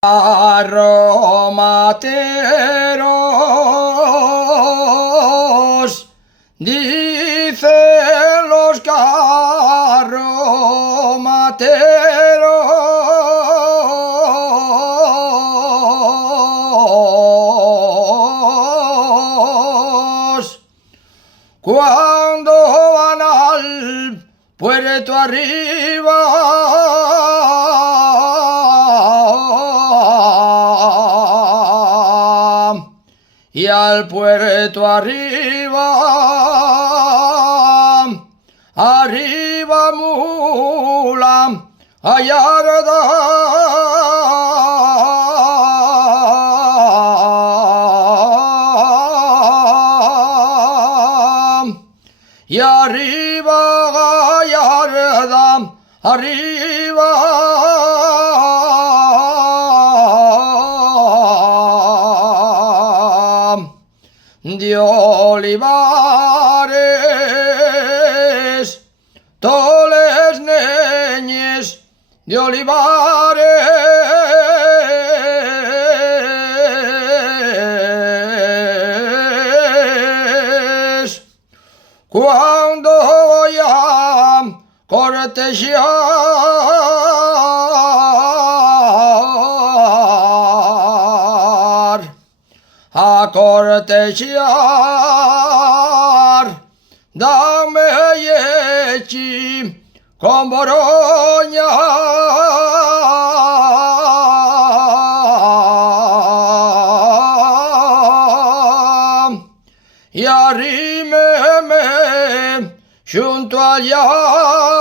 Carromateros, dicen los carromateros, cuando van al puerto arriba, y al puerto arriba, arriba mula, ayarda, y arriba gallarda, arriba de olivares, toles neñes de olivares, cuando voy a cortejar, dame yechi con boroña, y arrímeme junto allá.